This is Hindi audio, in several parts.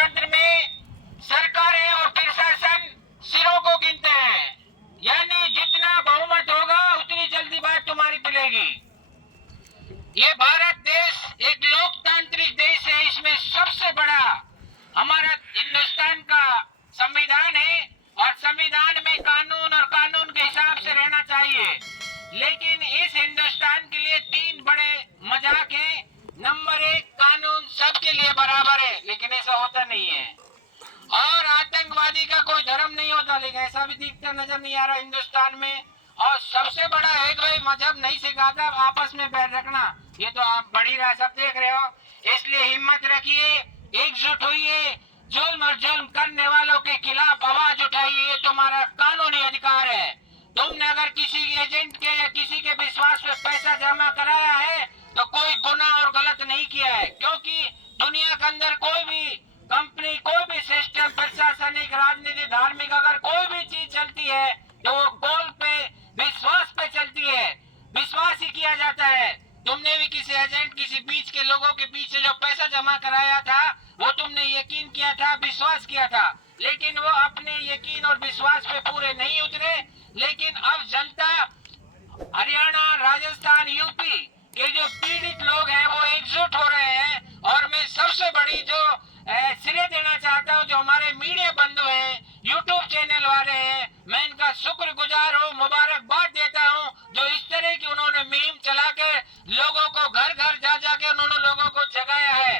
लोकतंत्र में सरकारें और प्रशासन सिरों को गिनते हैं, यानी जितना बहुमत होगा उतनी जल्दी बात तुम्हारी मिलेगी। ये भारत देश एक लोकतांत्रिक देश है। इसमें सबसे बड़ा हमारा हिंदुस्तान का संविधान है और संविधान में कानून और कानून के हिसाब से रहना चाहिए। लेकिन इस हिंदुस्तान के लिए तीन बड़े मजाक हैं। नंबर एक, कानून सबके लिए बराबर है, लेकिन ऐसा होता नहीं है। और आतंकवादी का कोई धर्म नहीं होता, लेकिन ऐसा भी दिखता नजर नहीं आ रहा हिंदुस्तान में। और सबसे बड़ा है भाई, मजहब नहीं सिखाता आपस में बैर रखना, ये तो आप बढ़ी रहा, सब देख रहे हो। इसलिए हिम्मत रखिए, एकजुट होइए, जुल्म और जुल्म करने वालों के खिलाफ आवाज उठाइए, ये तुम्हारा कानूनी अधिकार है। तुमने अगर किसी एजेंट के या किसी के विश्वास पे पैसा जमा कराया है तो कोई गुनाह और गलत नहीं किया है, क्योंकि दुनिया के अंदर कोई भी कंपनी, कोई भी सिस्टम, प्रशासनिक, राजनीति, धार्मिक, अगर कोई भी चीज चलती है तो वो कॉल पे, विश्वास पे चलती है, विश्वास ही किया जाता है। तुमने भी किसी एजेंट, किसी बीच के लोगों के बीच जो पैसा जमा कराया था वो तुमने यकीन किया था, विश्वास किया था, लेकिन वो अपने यकीन और विश्वास पे पूरे नहीं उतरे। लेकिन अब जनता, हरियाणा, राजस्थान, यूपी के जो पीड़ित लोग हैं वो एकजुट हो रहे हैं। और मैं सबसे बड़ी जो श्रेय देना चाहता हूँ, जो हमारे मीडिया बंधु हैं, यूट्यूब चैनल वाले हैं, मैं इनका शुक्रगुजार हूँ, मुबारकबाद देता हूँ, जो इस तरह की उन्होंने मुहिम चला के लोगों को घर घर जा जाके उन्होंने लोगों को जगाया है।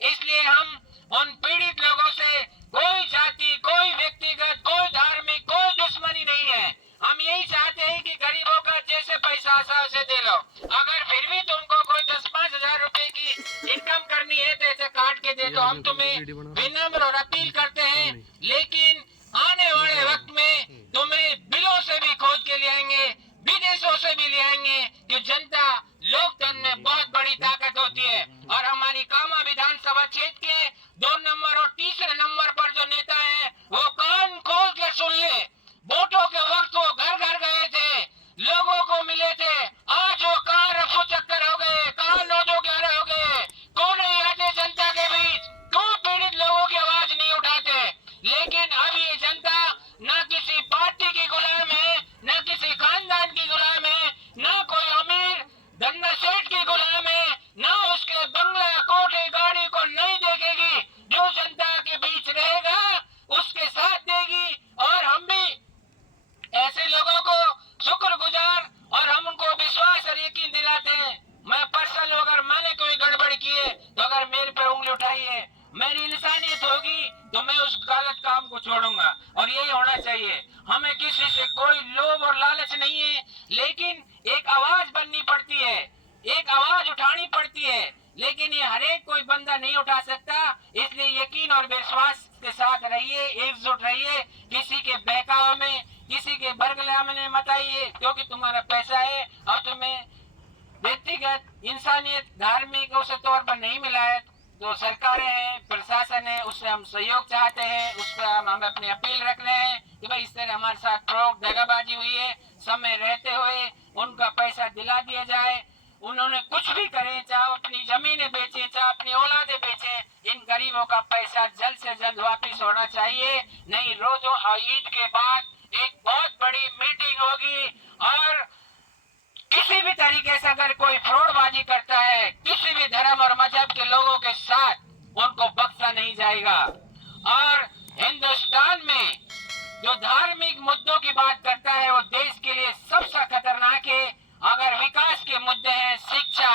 इसलिए हम उन पीड़ित लोगों से कोई जाति, कोई व्यक्तिगत, कोई धार्मिक, कोई दुश्मनी नहीं है। हम यही चाहते हैं कि गरीबों का जैसे पैसा आसा उसे दे लो। अगर फिर भी तुमको कोई 10-5 हजार रुपए की इनकम करनी है तो ऐसे काट के दे दो। हम तुम्हें विनम्र और अपील करते हैं, लेकिन आने वाले वक्त में तुम्हें बिलों से भी खोज के ले आएंगे, विदेशों से भी ले आएंगे, कि जनता लोकतंत्र में बहुत बड़ी ताकत होती है। और हमारी कामा विधानसभा क्षेत्र के 2 नंबर और तीसरे नंबर पर जो नेता है वो कान खोल के सुन ले। वोटों के वक्त वो घर घर गए थे, लोगों को मिले थे। आज वो कहाँ रफू चक्कर हो गए, कहाँ 9-11 हो गए, क्यों नहीं आते जनता के बीच, क्यों पीड़ित लोगों की आवाज नहीं उठाते। लेकिन अब ये जनता न किसी पार्टी की गुलाम है, न किसी खानदान की गुलाम है, न कोई अमीर धन्ना सेठ की गुलाम है, न उसके बंगला, कोठे, गाड़ी को नहीं देखेगी। जो जनता के बीच रहेगा उसके साथ देगी। और हम भी ऐसे लोगों को शुक्रगुजार और हम उनको विश्वास और यकीन दिलाते हैं। मैं पर्सनल, अगर मैंने कोई गड़बड़ की है तो अगर मेरे पर उंगली उठाई है, मेरी इंसानियत होगी तो मैं उस गलत काम को छोड़ूंगा। और यही होना चाहिए। हमें किसी से कोई लोभ और लालच नहीं है, लेकिन एक आवाज बननी पड़ती है, एक आवाज उठानी पड़ती है। लेकिन ये हर एक कोई बंदा नहीं उठा सकता। इसलिए यकीन और विश्वास के साथ रहिए, एकजुट रहिए, किसी के बहकावे में, किसी के बरगला में मत आइए, क्योंकि तुम्हारा पैसा है और तुम्हें व्यक्तिगत, इंसानियत, धार्मिक उस तौर पर नहीं मिला है। जो सरकारें हैं, प्रशासन है, उससे हम सहयोग चाहते हैं, उस पर हम अपनी अपील रख रहे हैं कि भाई इस तरह हमारे साथ फ्रॉड, दगाबाजी हुई है, समय रहते हुए उनका पैसा दिला दिया जाए। उन्होंने कुछ भी करे, चाहे अपनी जमीनें बेचे, चाहे अपनी औलादें बेचे, इन गरीबों का पैसा जल्द से जल्द वापिस होना चाहिए। नहीं रोजों ईद के बाद एक बहुत बड़ी मीटिंग होगी और किसी भी तरीके से अगर कोई फ्रॉडबाजी करता है किसी भी धर्म और मजहब के लोगों के साथ, उनको बख्शा नहीं जाएगा। और हिंदुस्तान में जो धार्मिक मुद्दों की बात करता है वो देश के लिए सबसे खतरनाक है। अगर विकास के मुद्दे हैं, शिक्षा,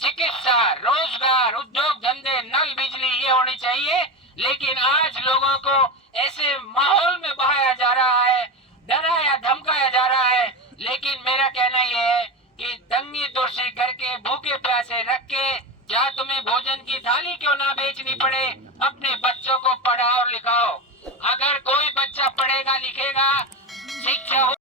चिकित्सा, रोजगार, उद्योग धंधे, नल, बिजली, ये होनी चाहिए। लेकिन आज लोगों को ऐसे माहौल में बहाया जा रहा है, डराया धमकाया जा रहा है। लेकिन मेरा कहना यह है कि दंगी दोषी करके, भूखे प्यासे रख के, चाहे तुम्हें भोजन की थाली क्यों ना बेचनी पड़े, अपने बच्चों को पढ़ाओ लिखाओ। अगर कोई बच्चा पढ़ेगा लिखेगा, शिक्षा